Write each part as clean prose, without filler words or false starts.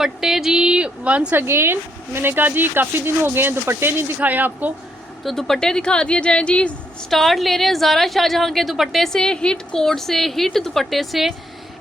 दुपट्टे जी once again, मैंने कहा जी काफ़ी दिन हो गए हैं दुपट्टे नहीं दिखाए आपको, तो दुपट्टे दिखा दिए जाएं जी। स्टार्ट ले रहे हैं ज़ारा शाहजहां के दुपट्टे से, हिट कोड से, हिट दुपट्टे से।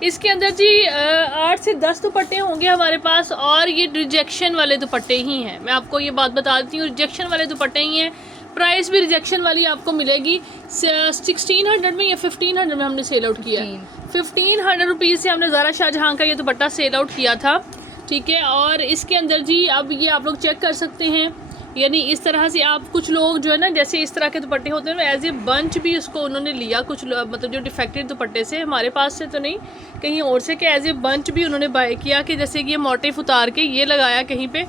इसके अंदर जी 8 से 10 दुपट्टे होंगे हमारे पास, और ये रिजेक्शन वाले दुपट्टे ही हैं। मैं आपको ये बात बता देती हूँ, रिजेक्शन वाले दुपट्टे ही हैं। प्राइस भी रिजेक्शन वाली आपको मिलेगी 1600 में या 1500 में हमने सेल आउट किया है। 1500 रुपीज़ से हमने ज़ारा शाहजहां का ये दुपट्टा सेल आउट किया था, ठीक है। और इसके अंदर जी अब ये आप लोग चेक कर सकते हैं, यानी इस तरह से आप कुछ लोग जो है ना, जैसे इस तरह के दुपट्टे होते हैं ना, एज ए बंच भी उसको उन्होंने लिया, कुछ मतलब जो डिफेक्टेड दुपट्टे से, हमारे पास से तो नहीं कहीं और से, कि एज ए बंच भी उन्होंने बाय किया, कि जैसे कि ये मोटिफ उतार के ये लगाया कहीं पे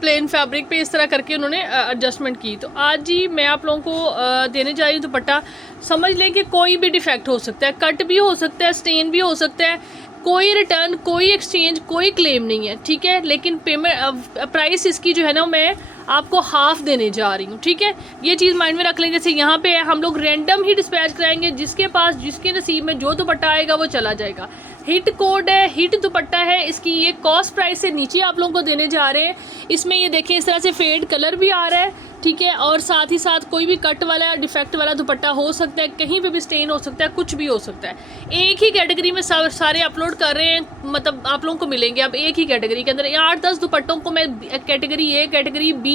प्लेन फैब्रिक पे, इस तरह करके उन्होंने एडजस्टमेंट की। तो आज जी मैं आप लोगों को देने जा रही हूँ दुपट्टा। समझ लें कि कोई भी डिफेक्ट हो सकता है, कट भी हो सकता है, स्टेन भी हो सकता है, कोई रिटर्न, कोई एक्सचेंज, कोई क्लेम नहीं है, ठीक है। लेकिन पेमेंट प्राइस इसकी जो है ना, मैं आपको हाफ देने जा रही हूँ, ठीक है। ये चीज़ माइंड में रख लें। जैसे यहाँ पे हम लोग रैंडम ही डिस्पैच कराएंगे, जिसके पास जिसके नसीब में जो दुपट्टा आएगा वो चला जाएगा। हिट कोड है, हिट दुपट्टा है, इसकी ये कॉस्ट प्राइस से नीचे आप लोगों को देने जा रहे हैं। इसमें ये देखें इस तरह से फेड कलर भी आ रहा है, ठीक है। और साथ ही साथ कोई भी कट वाला या डिफेक्ट वाला दुपट्टा हो सकता है, कहीं पे भी स्टेन हो सकता है, कुछ भी हो सकता है। एक ही कैटेगरी में सारे अपलोड कर रहे हैं, मतलब आप लोगों को मिलेंगे अब एक ही कैटेगरी के अंदर। 8-10 दुपट्टों को मैं कैटेगरी ए, कैटेगरी बी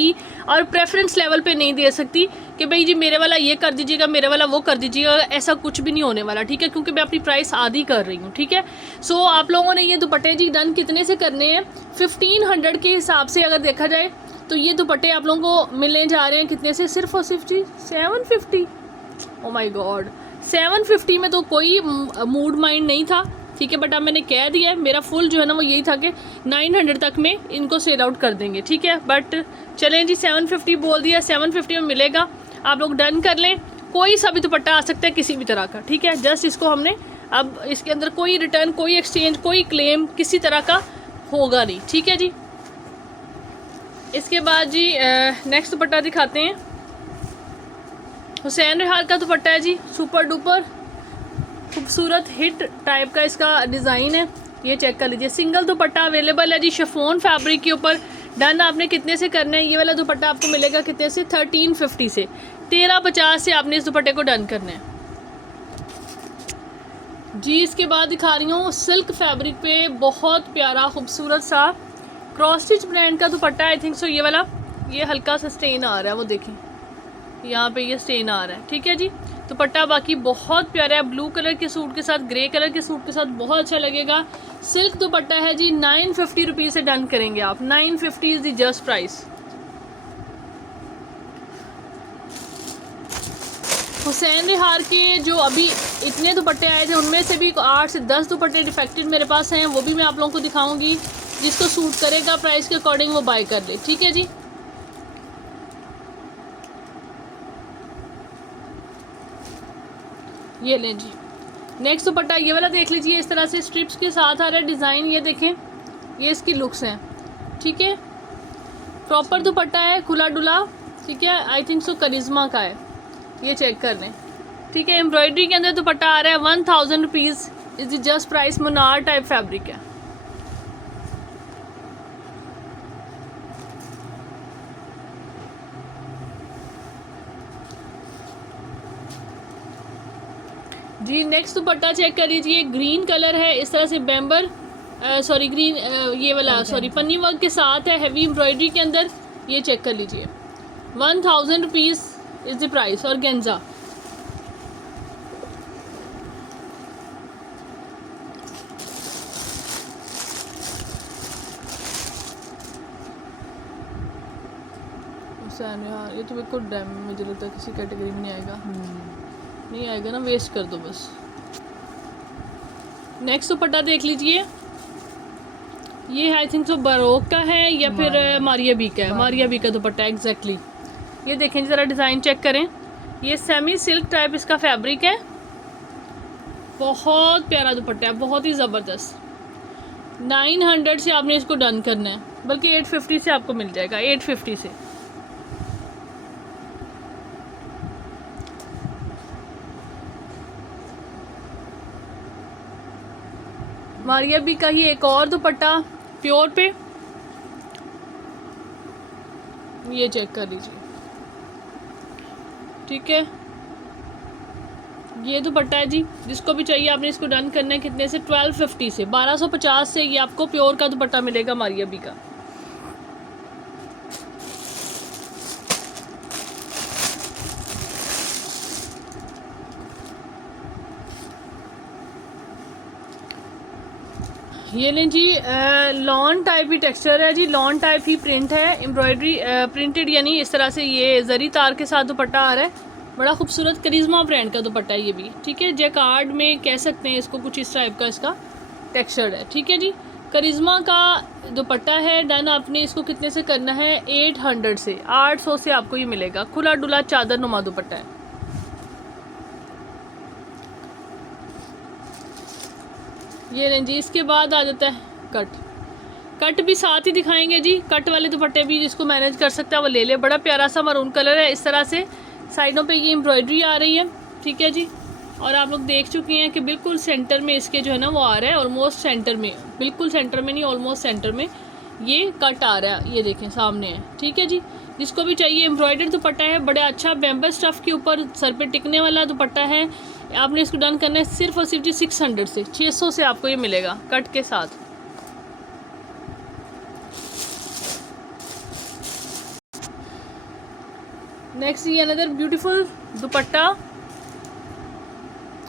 और प्रेफरेंस लेवल पे नहीं दे सकती कि भाई जी मेरे वाला ये कर दीजिएगा, मेरे वाला वो कर दीजिएगा, ऐसा कुछ भी नहीं होने वाला, ठीक है। क्योंकि मैं अपनी प्राइस आधी कर रही हूँ, ठीक है। सो आप लोगों ने ये दुपट्टे जी डन कितने से करने हैं? 1500 के हिसाब से अगर देखा जाए तो ये दुपट्टे आप लोगों को मिलने जा रहे हैं कितने से? सिर्फ और सिर्फ जी 750। ओ माय गॉड, 750 में तो कोई मूड माइंड नहीं था, ठीक है। बट अब मैंने कह दिया है, मेरा फुल जो है ना वो यही था कि 900 तक में इनको सेल आउट कर देंगे, ठीक है। बट चलें जी 750 बोल दिया, 750 में मिलेगा, आप लोग डन कर लें। कोई सा भी दुपट्टा आ सकता है किसी भी तरह का, ठीक है। जस्ट इसको हमने अब इसके अंदर कोई रिटर्न, कोई एक्सचेंज, कोई क्लेम किसी तरह का होगा नहीं, ठीक है जी। इसके बाद जी नेक्स्ट दुपट्टा दिखाते हैं। हुसैन रेहाल का दुपट्टा है जी, सुपर डुपर खूबसूरत हिट टाइप का इसका डिज़ाइन है, ये चेक कर लीजिए। सिंगल दुपट्टा अवेलेबल है जी शिफॉन फैब्रिक के ऊपर। डन आपने कितने से करना है? ये वाला दुपट्टा आपको मिलेगा कितने से? 1350 से। 1350 से आपने इस दुपट्टे को डन करना है जी। इसके बाद दिखा रही हूँ सिल्क फैब्रिक पे बहुत प्यारा खूबसूरत सा क्रॉस स्टिच ब्रांड का दुपट्टा। आई थिंक सो ये वाला, ये हल्का सा स्टेन आ रहा है, वो देखें यहाँ पे ये स्टेन आ रहा है, ठीक है जी। दुपट्टा बाकी बहुत प्यारा है, ब्लू कलर के सूट के साथ, ग्रे कलर के सूट के साथ बहुत अच्छा लगेगा। सिल्क दुपट्टा है जी, 950 रुपीज़ से डन करेंगे आप। 950 is the just price. Hussain Rehal के जो अभी इतने दुपट्टे आए थे, उनमें से भी 8 से 10 दुपट्टे डिफेक्टेड मेरे पास हैं, वो भी मैं आप लोगों को दिखाऊंगी। जिसको सूट करेगा प्राइस के अकॉर्डिंग वो बाय कर ले, ठीक है जी। ये लें जी। नेक्स्ट दुपट्टा ये वाला देख लीजिए, इस तरह से स्ट्रिप्स के साथ आ रहा है डिज़ाइन, ये देखें, ये इसकी लुक्स हैं, ठीक है। प्रॉपर दुपट्टा है, खुला डुला, ठीक है। आई थिंक सो करिश्मा का है, ये चेक कर लें, ठीक है। एम्ब्रॉयडरी के अंदर दुपट्टा आ रहा है। 1000 rupees is the just price. Munnar type fabric है। जी नेक्स्ट दुपट्टा चेक कर लीजिए, ग्रीन कलर है, इस तरह से बैम्बर सॉरी ग्रीन ये वाला सॉरी पन्नी वर्क के साथ है, हैवी एम्ब्रॉयडरी के अंदर, ये चेक कर लीजिए। 1000 रुपीज़ इज़ द प्राइस। और गेंजा यार, ये तो बिल्कुल डैम, मुझे लगता है किसी कैटेगरी में नहीं आएगा। नहीं आएगा ना, वेस्ट कर दो बस। नेक्स्ट दुपट्टा देख लीजिए, ये आई थिंक सो बरोक का है या फिर मारिया बी का है। मारिया बी का दुपट्टा एग्जैक्टली। ये देखें ज़रा डिज़ाइन चेक करें, ये सेमी सिल्क टाइप इसका फैब्रिक है, बहुत प्यारा दुपट्टा है, बहुत ही ज़बरदस्त। 900 से आपने इसको डन करना है, बल्कि 850 से आपको मिल जाएगा, 850 से। मारिया बी का ही एक और दुपट्टा प्योर पे, ये चेक कर लीजिए, ठीक है। ये दुपट्टा है जी, जिसको भी चाहिए आपने इसको डन करना है कितने से, 1250 से, 1250 से ये आपको प्योर का दुपट्टा मिलेगा मारिया बी का। ये लें जी, लॉन टाइप ही टेक्सचर है जी, लॉन टाइप ही प्रिंट है, एम्ब्रॉयडरी प्रिंटेड, यानी इस तरह से ये जरी तार के साथ दुपट्टा आ रहा है। बड़ा खूबसूरत करिश्मा ब्रांड का दुपट्टा है ये भी, ठीक है। जैकार्ड में कह सकते हैं इसको, कुछ इस टाइप का इसका टेक्सचर है, ठीक है जी। करिश्मा का दुपट्टा है, डन आपने इसको कितने से करना है, 800 से, 800 से आपको ये मिलेगा। खुला डुला चादर नुमा दुपट्टा है। ये लें जी, इसके बाद आ जाता है कट। कट भी साथ ही दिखाएंगे जी, कट वाले दुपट्टे भी जिसको मैनेज कर सकता है वो ले ले। बड़ा प्यारा सा मरून कलर है, इस तरह से साइडों पे ये एम्ब्रॉयडरी आ रही है, ठीक है जी। और आप लोग देख चुके हैं कि बिल्कुल सेंटर में इसके जो है ना वो आ रहा है, ऑलमोस्ट सेंटर में, बिल्कुल सेंटर में नहीं, ऑलमोस्ट सेंटर में ये कट आ रहा है, ये देखें सामने है, ठीक है जी। जिसको भी चाहिए, एम्ब्रॉयडर्ड दुपट्टा है, बड़ा अच्छा बैम्बर स्टफ़ के ऊपर सर पे टिकने वाला दुपट्टा है। आपने इसको डन करना है सिर्फ और सिर्फ जी 600 से, 600 से आपको ये मिलेगा कट के साथ। नेक्स्ट ये अनदर ब्यूटीफुल दुपट्टा,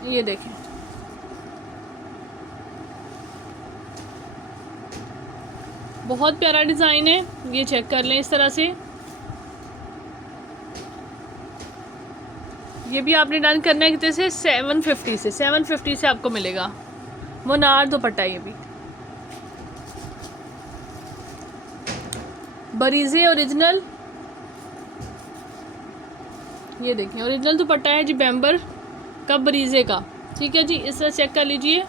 ये देखें, बहुत प्यारा डिज़ाइन है, ये चेक कर लें इस तरह से। ये भी आपने डन करना है कितने से, 750 से, 750 से आपको मिलेगा मुनार दुपट्टा। ये भी बरीजे ओरिजिनल, ये देखिए ओरिजिनल दुपट्टा है जी, बैम्बर का बरीजे का, ठीक है जी। इस तरह चेक कर लीजिए।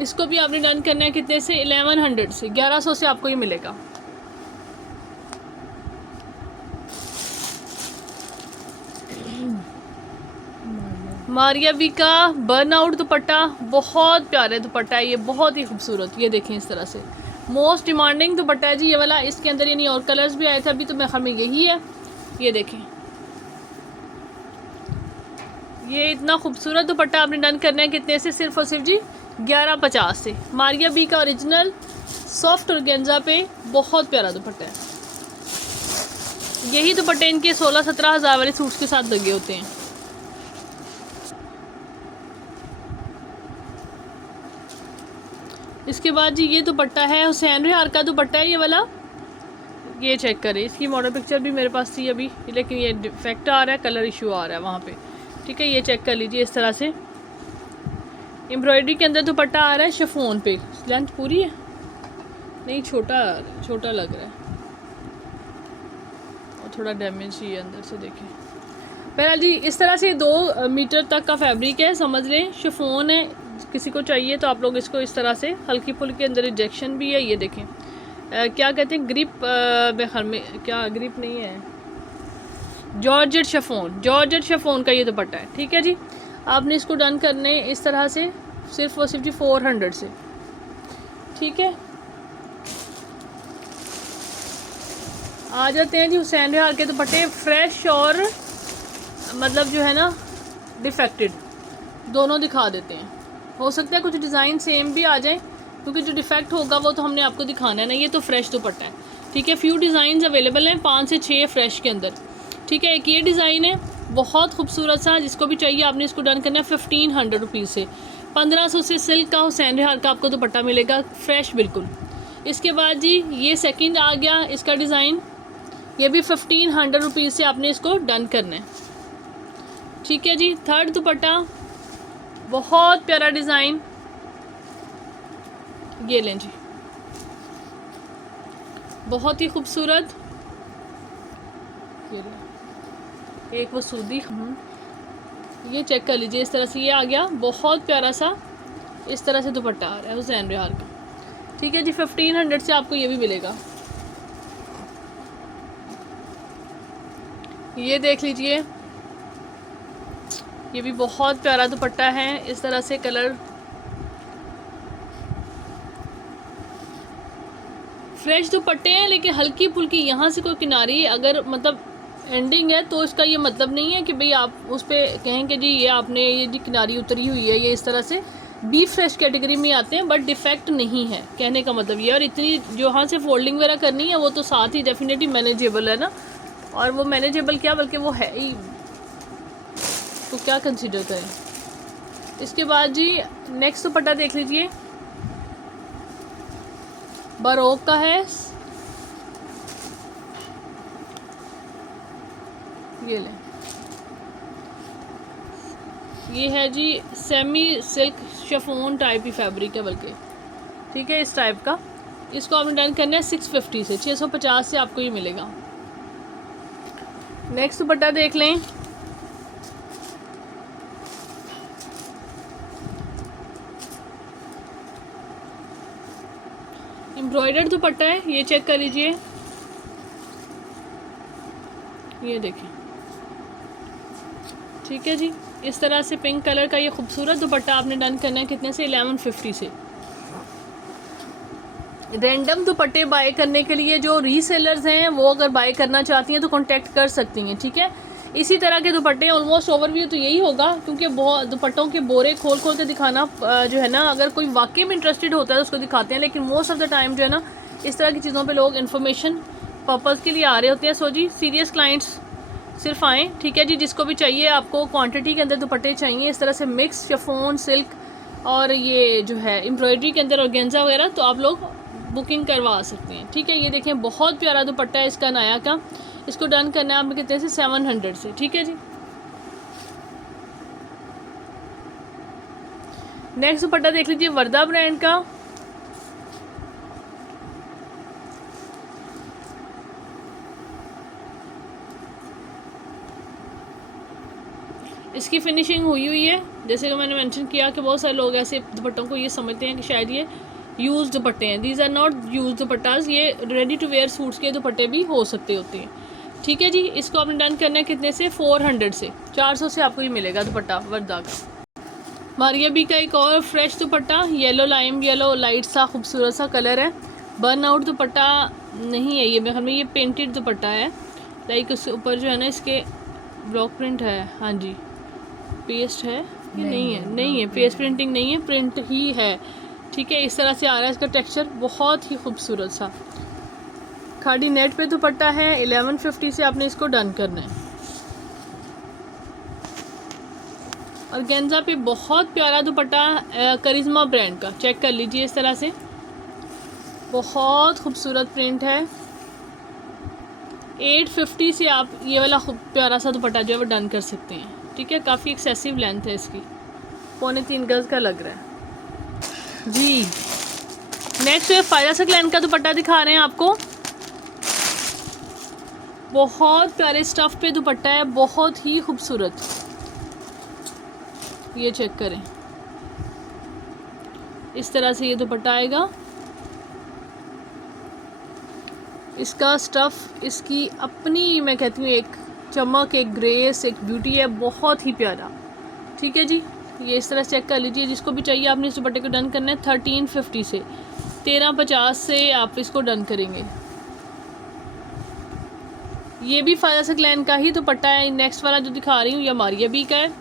इसको भी आपने डन करना है कितने से, 1100 से, 1100 से आपको ये मिलेगा। मारिया बी का बर्नआउट दुपट्टा, बहुत प्यारे दुपट्टा है ये, बहुत ही खूबसूरत। ये देखें इस तरह से मोस्ट डिमांडिंग दुपट्टा है जी ये वाला। इसके अंदर यानी और कलर्स भी आए थे, अभी तो मेरे ख्याल में यही है। ये देखें, ये इतना खूबसूरत दुपट्टा आपने डन करना है कितने से, सिर्फ और सिर्फ जी 1150 से। मारिया बी का ओरिजिनल सॉफ्ट ऑर्गेन्जा पे बहुत प्यारा दुपट्टा है। यही दुपट्टे इनके 16-17 हज़ार वाले सूट्स के साथ लगे होते हैं। इसके बाद जी ये दुपट्टा है, हुसैन रिहार का दुपट्टा है ये वाला। ये चेक करें, इसकी मॉडल पिक्चर भी मेरे पास थी अभी, लेकिन ये डिफेक्ट आ रहा है, कलर इशू आ रहा है वहाँ पे, ठीक है। ये चेक कर लीजिए इस तरह से एम्ब्रॉयडरी के अंदर दुपट्टा आ रहा है शिफॉन पे। लेंथ पूरी है, नहीं छोटा छोटा लग रहा है और थोड़ा डैमेज ही है अंदर से, देखें। पहला जी इस तरह से 2 मीटर तक का फैब्रिक है, समझ लें शिफॉन है। किसी को चाहिए तो आप लोग इसको इस तरह से, हल्की फुल्की अंदर इंजेक्शन भी है। ये देखें क्या कहते हैं, ग्रिप बेखर में, क्या ग्रिप नहीं है, जॉर्जेट शिफॉन, जॉर्जेट शिफॉन का ये दुपट्टा है, ठीक है जी। आपने इसको डन करने इस तरह से सिर्फ और सिर्फ जी 400 से, ठीक है। आ जाते हैं जी हुसैन रिहार के दुपट्टे, फ्रेश और मतलब जो है ना डिफेक्टेड, दोनों दिखा देते हैं। हो सकता है कुछ डिज़ाइन सेम भी आ जाए, क्योंकि जो डिफेक्ट होगा वो तो हमने आपको दिखाना है ना। ये तो फ्रेश दुपट्टा है, ठीक है। फ्यू डिज़ाइन अवेलेबल हैं, 5 से 6 फ्रेश के अंदर, ठीक है। एक ये डिज़ाइन है बहुत खूबसूरत सा, जिसको भी चाहिए आपने इसको डन करना है 1500 रुपीज़ से। 1500 से सिल्क का हुसैन रिहार का आपको दुपट्टा मिलेगा, फ्रेश बिल्कुल। इसके बाद जी ये सेकंड आ गया इसका डिज़ाइन, ये भी 1500 रुपीज़ से आपने इसको डन करना है, ठीक है जी। थर्ड दुपट्टा, बहुत प्यारा डिज़ाइन, ये लें जी, बहुत ही खूबसूरत। ये एक वो सूदी, ये चेक कर लीजिए इस तरह से, ये आ गया बहुत प्यारा सा, इस तरह से दुपट्टा आ रहा है हुसैन रिहार का, ठीक है जी। 1500 से आपको ये भी मिलेगा। ये देख लीजिए ये भी बहुत प्यारा दुपट्टा है, इस तरह से कलर फ्रेश दुपट्टे हैं, लेकिन हल्की फुल्की यहाँ से कोई किनारी अगर मतलब एंडिंग है तो इसका ये मतलब नहीं है कि भाई आप उस पर कहें कि जी ये आपने ये जी किनारी उतरी हुई है, ये इस तरह से बी फ्रेश कैटेगरी में आते हैं, बट डिफेक्ट नहीं है, कहने का मतलब ये। और इतनी जो यहाँ से फोल्डिंग वगैरह करनी है वो तो साथ ही डेफिनेटली मैनेजेबल है ना, और वो मैनेजेबल क्या बल्कि वो है ही, तो क्या कंसिडर करें। इसके बाद जी नेक्स्ट दुपट्टा देख लीजिए, बरोक का है, ये लें, ये है G semi silk chiffon type ही फैब्रिक है बल्कि, ठीक है, इस टाइप का। इसको आपने डन करना है 650 से, 650 से आपको ये मिलेगा। नेक्स्ट दुपट्टा देख लें, एम्ब्रॉयडर्ड दुपट्टा है, ये चेक कर लीजिए, ये देखें, ठीक है जी। इस तरह से पिंक कलर का ये खूबसूरत दुपट्टा आपने डन करना है कितने से, 1150 से। रैंडम दुपट्टे बाय करने के लिए जो रीसेलर्स हैं वो अगर बाय करना चाहती हैं तो कांटेक्ट कर सकती हैं, ठीक है। इसी तरह के दुपट्टे ऑलमोस्ट ओवरव्यू तो यही होगा, क्योंकि बहुत दुपट्टों के बोरे खोल खोल के दिखाना जो है ना, अगर कोई वाकई में इंटरेस्टेड होता है तो उसको दिखाते हैं, लेकिन मोस्ट ऑफ द टाइम जो है ना इस तरह की चीज़ों पे लोग इन्फॉर्मेशन पर्पज़ के लिए आ रहे होते हैं। सो जी सीरियस क्लाइंट्स सिर्फ आएँ, ठीक है जी। जिसको भी चाहिए आपको क्वांटिटी के अंदर दुपट्टे चाहिए इस तरह से मिक्स शिफॉन सिल्क और ये जो है एम्ब्रॉयडरी के अंदर ऑर्गेन्जा वगैरह, तो आप लोग बुकिंग करवा सकते हैं, ठीक है। ये देखें बहुत प्यारा दुपट्टा है इसका नया का, इसको डन करना है आपने कितने से, 700 से, ठीक है जी। नेक्स्ट दुपट्टा देख लीजिए वर्दा ब्रांड का, इसकी फिनिशिंग हुई है, जैसे कि मैंने मेंशन किया कि बहुत सारे लोग ऐसे दुपट्टों को ये समझते हैं कि शायद ये यूज़ दुपट्टे हैं। दीज आर नॉट यूज़ दुपट्टास, ये रेडी टू वेयर सूट्स के दुपट्टे भी हो सकते होते हैं, ठीक है जी। इसको आपने डन करना है कितने से, 400 से, 400 से आपको ये मिलेगा दुपट्टा वर्दा का। मारिया बी का एक और फ्रेश दुपट्टा, येलो लाइम येलो लाइट सा खूबसूरत सा कलर है, बर्न आउट दुपट्टा नहीं है ये, मेरे ख्याल में ये पेंटेड दुपट्टा है, लाइक उसके ऊपर जो है ना इसके ब्लॉक प्रिंट है, हाँ जी पेस्ट है, ये नहीं है पेस्ट प्रिंटिंग नहीं है, प्रिंट ही है, ठीक है। इस तरह से आ रहा है इसका टेक्सचर, बहुत ही खूबसूरत सा खाड़ी नेट पे दुपट्टा है, 1150 से आपने इसको डन करना है। और गेंजा पे बहुत प्यारा दुपट्टा करिश्मा ब्रांड का, चेक कर लीजिए, इस तरह से बहुत खूबसूरत प्रिंट है। 850 से आप ये वाला खूब प्यारा सा दुपट्टा जो है वो डन कर सकते हैं, ठीक है। काफ़ी एक्सेसिव लेंथ है इसकी, 3.25 गज का लग रहा है जी। नेक्स्ट फायदा से क्लैन का दुपट्टा दिखा रहे हैं आपको, बहुत प्यारे स्टफ पे दुपट्टा है, बहुत ही खूबसूरत, ये चेक करें, इस तरह से ये दुपट्टा आएगा। इसका स्टफ़, इसकी अपनी मैं कहती हूँ एक चमक, एक ग्रेस, एक ब्यूटी है, बहुत ही प्यारा, ठीक है जी। ये इस तरह चेक कर लीजिए, जिसको भी चाहिए आपने इस दुपट्टे को डन करना है 1350 से, 1350 से आप इसको डन करेंगे। ये भी फायदा से क्लैन का ही दुपट्टा है। नेक्स्ट वाला जो दिखा रही हूँ ये मारिया बी का है,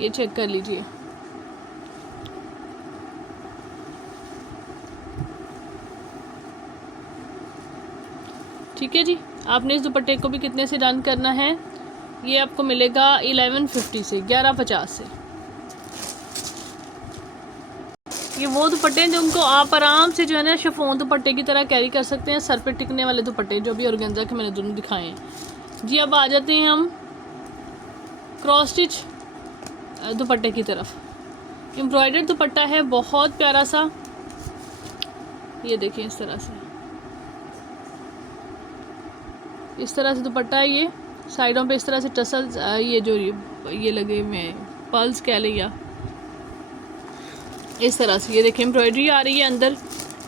ये चेक कर लीजिए, ठीक है जी। आपने इस दुपट्टे को भी कितने से डन करना है, ये आपको मिलेगा 1150 से, 1150 से। ये वो दुपट्टे हैं जो उनको आप आराम से जो है ना शिफॉन दुपट्टे की तरह कैरी कर सकते हैं, सर पे टिकने वाले दुपट्टे जो भी ऑर्गेन्जा के मैंने दोनों दिखाए हैं जी। अब आ जाते हैं हम क्रॉस स्टिच दुपट्टे की तरफ। एम्ब्रॉयडर्ड दुपट्टा है, बहुत प्यारा सा, ये देखिए इस तरह से, इस तरह से दुपट्टा है। ये साइडों पे इस तरह से टसल्स, ये जो ये लगे हुए हैं पल्स कह लें, या इस तरह से ये देखें एम्ब्रॉयडरी आ रही है अंदर,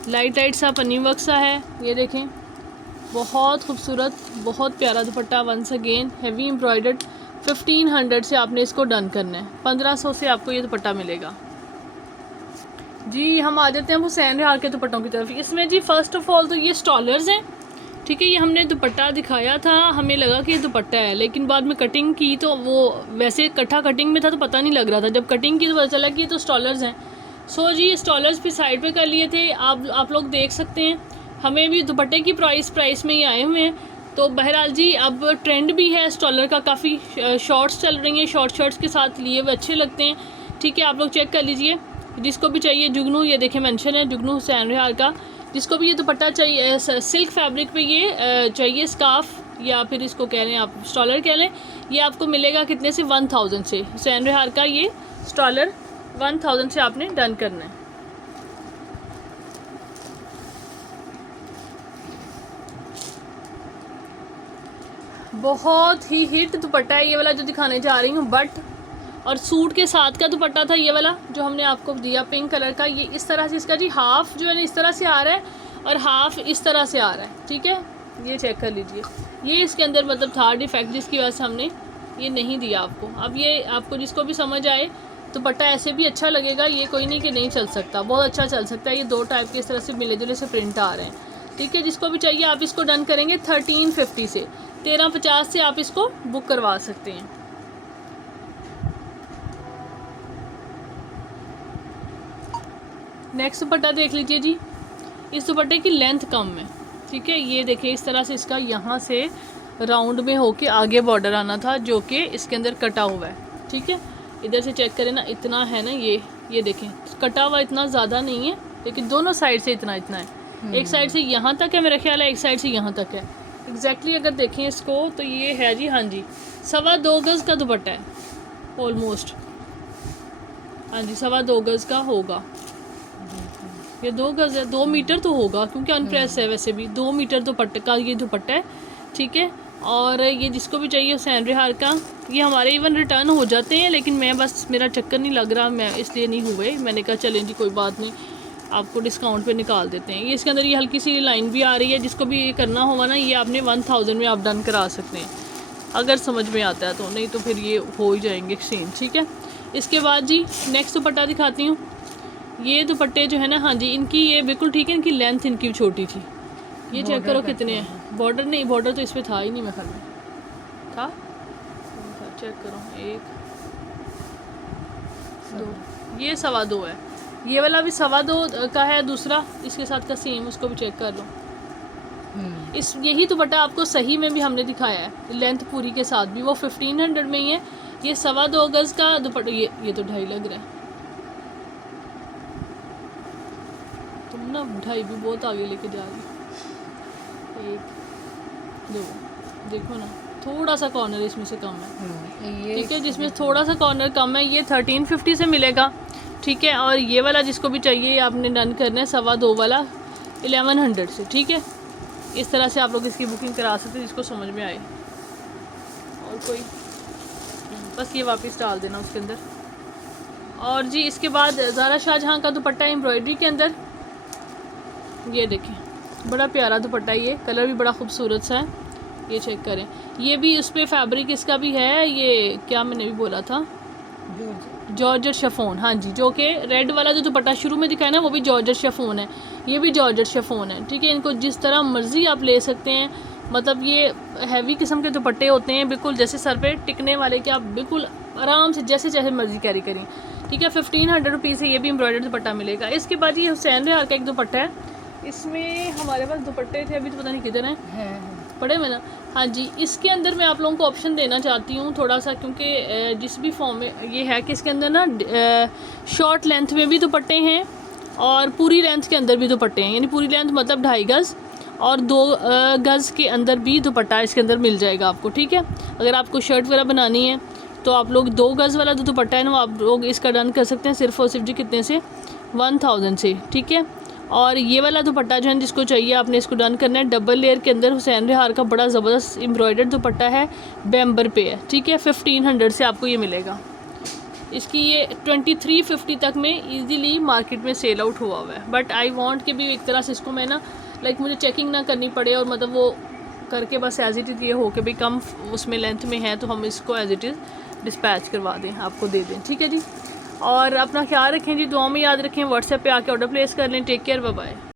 लाइट लाइट सा पन्नी वर्क सा है, ये देखें बहुत खूबसूरत, बहुत प्यारा dupatta. Once again heavy embroidered, 1500 से आपने इसको डन करना है। 1500 से आपको ये दुपट्टा मिलेगा जी। हम आ जाते हैं हुसैन रिहार के दुपट्टों की तरफ। इसमें जी फ़र्स्ट ऑफ़ ऑल तो ये स्टॉलर्स हैं, ठीक है। ये हमने दुपट्टा दिखाया था, हमें लगा कि ये दुपट्टा है, लेकिन बाद में कटिंग की तो वो वैसे कट्ठा कटिंग में था तो पता नहीं लग रहा था, जब कटिंग की तो पता चला कि ये तो स्टॉलर्स हैं। सो जी स्टॉलर्स फिर साइड पे कर लिए थे, आप लोग देख सकते हैं। हमें भी दुपट्टे की प्राइस में ही आए हुए हैं। तो बहरहाल जी अब ट्रेंड भी है स्टॉलर का, काफ़ी शॉर्ट्स चल रही हैं, शॉर्ट शर्ट्स के साथ लिए हुए अच्छे लगते हैं, ठीक है। आप लोग चेक कर लीजिए, जिसको भी चाहिए। जुगनू ये देखें मेंशन है, जुगनू हुसैन रिहार का। जिसको भी ये दुपट्टा चाहिए सिल्क फैब्रिक पे ये चाहिए स्काफ या फिर इसको कह लें आप स्टॉलर कह लें, ये आपको मिलेगा कितने से 1000 से। हुसैन रिहार का ये स्टॉलर 1000 से आपने डन करना है। बहुत ही हिट दुपट्टा है ये वाला जो दिखाने जा रही हूँ, बट और सूट के साथ का दुपट्टा था ये वाला जो हमने आपको दिया पिंक कलर का। ये इस तरह से इसका जी हाफ जो है ना इस तरह से आ रहा है और हाफ इस तरह से आ रहा है, ठीक है। ये चेक कर लीजिए, ये इसके अंदर मतलब था डिफेक्ट जिसकी वजह से हमने ये नहीं दिया आपको। अब ये आपको जिसको भी समझ आए दुपट्टा ऐसे भी अच्छा लगेगा, ये कोई नहीं कि नहीं चल सकता, बहुत अच्छा चल सकता है। ये दो टाइप के इस तरह से मिले जुले से प्रिंट आ रहे हैं, ठीक है। जिसको भी चाहिए आप इसको डन करेंगे 1350 से, 1350 से आप इसको बुक करवा सकते हैं। नेक्स्ट दुपट्टा देख लीजिए जी। इस दुपट्टे की लेंथ कम है, ठीक है। ये देखिए इस तरह से इसका यहाँ से राउंड में होके आगे बॉर्डर आना था जो कि इसके अंदर कटा हुआ है, ठीक है। इधर से चेक करें ना, इतना है ना, ये देखें कटा हुआ इतना ज़्यादा नहीं है, लेकिन दोनों साइड से इतना है। एक साइड से यहाँ तक है मेरा ख्याल है, एक साइड से यहाँ तक है एग्जैक्टली। अगर देखें इसको तो ये है जी, हाँ जी 2.25 गज़ का दुपट्टा है ऑलमोस्ट, हाँ जी 2.25 गज़ का होगा। ये 2 गज़ है, 2 मीटर तो होगा क्योंकि अनप्रेस है, वैसे भी 2 मीटर दुपट्टे का ये दुपट्टा है, ठीक है। और ये जिसको भी चाहिए हुसैन रिहार का, ये हमारे इवन रिटर्न हो जाते हैं, लेकिन मैं बस मेरा चक्कर नहीं लग रहा, मैं इसलिए नहीं हुए। मैंने कहा चलें जी कोई बात नहीं, आपको डिस्काउंट पे निकाल देते हैं। ये इसके अंदर ये हल्की सी लाइन भी आ रही है, जिसको भी ये करना होगा ना ये आपने 1000 में आप डन करा सकते हैं अगर समझ में आता है तो, नहीं तो फिर ये हो ही जाएंगे एक्सचेंज, ठीक है। इसके बाद जी नेक्स्ट दुपट्टा दिखाती हूँ। ये दुपट्टे जो है ना, हाँ जी इनकी ये बिल्कुल ठीक है, इनकी लेंथ इनकी भी छोटी थी। ये चेक करो कितने हैं, बॉर्डर नहीं, बॉर्डर तो इस पर था ही नहीं, मैं ख्याल में था, चेक करो 1 2, ये 2.25 है। ये वाला भी 2.25 का है, दूसरा इसके साथ का सेम, उसको भी चेक कर लो। इस यही दुपट्टा आपको सही में भी हमने दिखाया है लेंथ पूरी के साथ भी, वो 1500 में ही है। ये 2.25 गज़ का दुपट्टा, ये तो 2.5 लग रहा है, तुम ना 2.5 भी बहुत आगे लेके जा रही। 1 2 देखो ना, थोड़ा सा कॉर्नर इसमें से कम है, ठीक है। जिसमें थोड़ा सा कॉर्नर कम है ये 1350 से मिलेगा, ठीक है। और ये वाला जिसको भी चाहिए आपने डन करना है 2.25 वाला 1100 से, ठीक है। इस तरह से आप लोग इसकी बुकिंग करा सकते हैं जिसको समझ में आए। और कोई बस ये वापस डाल देना उसके अंदर। और जी इसके बाद ज़ारा शाहजहां का दुपट्टा एम्ब्रॉयडरी के अंदर, ये देखें बड़ा प्यारा दुपट्टा, ये कलर भी बड़ा खूबसूरत सा है, ये चेक करें। ये भी उस पर फैब्रिक इसका भी है, ये क्या मैंने भी बोला था, जॉर्जेट शिफॉन, हाँ जी। जो कि रेड वाला जो दुपट्टा शुरू में दिखाया ना वो भी जॉर्जेट शिफॉन है, ये भी जॉर्जेट शिफॉन है, ठीक है। इनको जिस तरह मर्ज़ी आप ले सकते हैं, मतलब ये हैवी किस्म के दुपट्टे होते हैं, बिल्कुल जैसे सर पे टिकने वाले कि आप बिल्कुल आराम से जैसे मर्ज़ी कैरी करें, ठीक है। 1500 रुपीज़ से ये भी एम्ब्रॉयडर्ड दुपट्टा मिलेगा। इसके बाद ये हुसैन रिहार का एक दुपट्टा है, इसमें हमारे पास दुपट्टे थे अभी तो पता नहीं किधर हैं, पड़े में ना, हाँ जी। इसके अंदर मैं आप लोगों को ऑप्शन देना चाहती हूँ थोड़ा सा, क्योंकि जिस भी फॉर्म में ये है कि इसके अंदर ना शॉर्ट लेंथ में भी दुपट्टे हैं और पूरी लेंथ के अंदर भी दुपट्टे हैं, यानी पूरी लेंथ मतलब 2.5 गज़ और 2 गज़ के अंदर भी दुपट्टा इसके अंदर मिल जाएगा आपको, ठीक है। अगर आपको शर्ट वगैरह बनानी है तो आप लोग 2 गज़ वाला जो दुपट्टा है ना वो आप लोग इसका डन कर सकते हैं सिर्फ और सिर्फ जी कितने से 1000 से, ठीक है। और ये वाला दुपट्टा जो है जिसको चाहिए आपने इसको डन करना है, डबल लेयर के अंदर हुसैन रिहार का बड़ा ज़बरदस्त एम्ब्रॉयडर्ड दुपट्टा है, बैम्बर पे है, ठीक है। 1500 से आपको ये मिलेगा। इसकी ये 2350 तक में इजीली मार्केट में सेल आउट हुआ है, बट आई वांट कि भी एक तरह से इसको मैं ना लाइक मुझे चेकिंग ना करनी पड़े और मतलब वो करके बस एज इट इज़ ये हो कि भाई कम उसमें लेंथ में है तो हम इसको एज इट इज़ डिस्पैच करवा दें, आपको दे दें। ठीक है जी, और अपना ख्याल रखें जी, दुआ में याद रखें। व्हाट्सएप पे आके ऑर्डर प्लेस कर लें। Take care, bye bye.